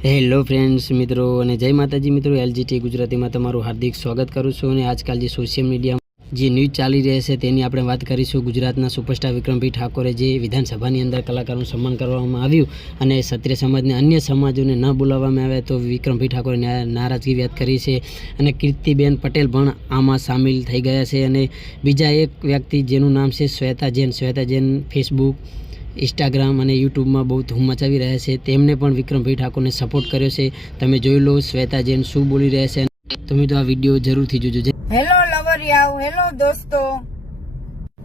Hello friends મિત્રો, અને જય માતાજી મિત્રો એલજીટી ગુજરાતીમાં તમારું હાર્દિક સ્વાગત કરું છું. અને આજકાલ જે સોશિયલ મીડિયા જે ન્યૂઝ ચાલી રહી છે, તેની આપણે વાત કરીશું ગુજરાતના સુપરસ્ટાર વિક્રમભાઈ ઠાકોરે જે વિધાનસભાની અંદર કલાકારોનું સન્માન કરવામાં આવ્યું અને ક્ષત્રિય સમાજને અન્ય સમાજોને ન બોલાવવામાં આવે તો વિક્રમભાઈ ઠાકોરે નારાજગી વ્યક્ત કરી છે. અને કીર્તિબેન પટેલ પણ આમાં સામેલ થઈ ગયા છે. અને બીજા એક વ્યક્તિ જેનું નામ છે શ્વેતા જૈન. શ્વેતા જૈન ફેસબુક ઇન્સ્ટાગ્રામ અને યુટ્યુબમાં બહુ ધૂમ મચાવી રહ્યા છે. તેમને પણ વિક્રમભાઈ ઠાકોરને સપોર્ટ કર્યો છે. તમે જોઈ લો, શ્વેતા જૈન શું બોલી રહ્યા છે. તમે તો આ વીડિયો જરૂરથી જોજો. હેલો લવરિયાઓ, હેલો દોસ્તો.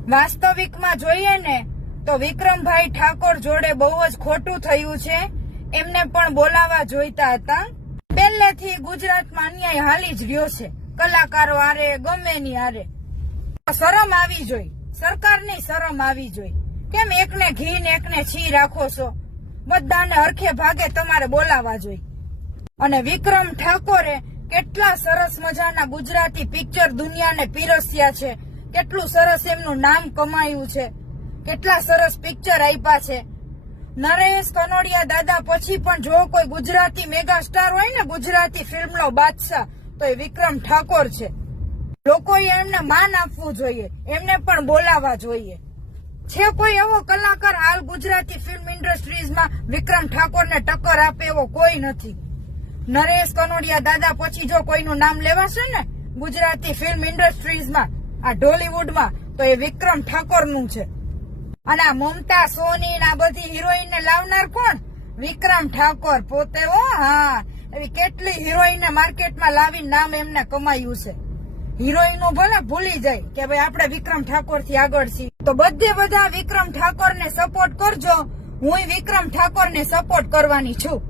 વાસ્તવિકમાં જોઈએ ને, તો વિક્રમભાઈ ઠાકોર જોડે બહુ જ ખોટું થયું છે. એમને પણ બોલાવા જોઈતા હતા. પહેલેથી ગુજરાતમાં અન્યાય હાલી જ રહ્યો છે. કલાકારો આરે ગમે ની આરે શરમ આવી જોઈ. સરકારની શરમ આવી જોઈ. કેમ એકને ઘી ને એકને છી રાખો છો? બધાને હરખે ભાગે તમારે બોલાવા જોઈએ. અને વિક્રમ ઠાકોરે કેટલા સરસ મજાના ગુજરાતી પિક્ચર દુનિયાને પીરસ્યા છે. કેટલું સરસ એમનું નામ કમાયું છે. કેટલા સરસ પિક્ચર આપ્યા છે. નરેશ કનોડિયા દાદા પછી પણ જો કોઈ ગુજરાતી મેગા સ્ટાર હોય ને ગુજરાતી ફિલ્મનો બાદશાહ, તો એ વિક્રમ ઠાકોર છે. લોકોએ એમને માન આપવું જોઈએ. એમને પણ બોલાવવા જોઈએ. છે કોઈ એવો કલાકાર હાલ ગુજરાતી ફિલ્મ ઇન્ડસ્ટ્રીઝમાં વિક્રમ ઠાકોરને ટક્કર આપે એવો કોઈ નથી. નરેશ કનોડિયા દાદા પછી જો કોઈનું નામ લેવાશે ને ગુજરાતી ફિલ્મ ઇન્ડસ્ટ્રીઝમાં આ ઢોલીવુડમાં તો એ વિક્રમ ઠાકોરનું છે. અને આ મમતા સોની આ બધી હિરોઈનને લાવનાર કોણ? વિક્રમ ઠાકોર પોતે હો, હા. એવી કેટલી હિરોઈનને માર્કેટમાં લાવી નામ એમને કમાયું છે. હિરોઈનો ભલે ભૂલી જાય કે ભાઈ આપણે વિક્રમ ઠાકોરથી આગળ છીએ. તો બધે બધા વિક્રમ ઠાકોર ને સપોર્ટ કરજો. હું વિક્રમ ઠાકોર ને સપોર્ટ કરવાની છું.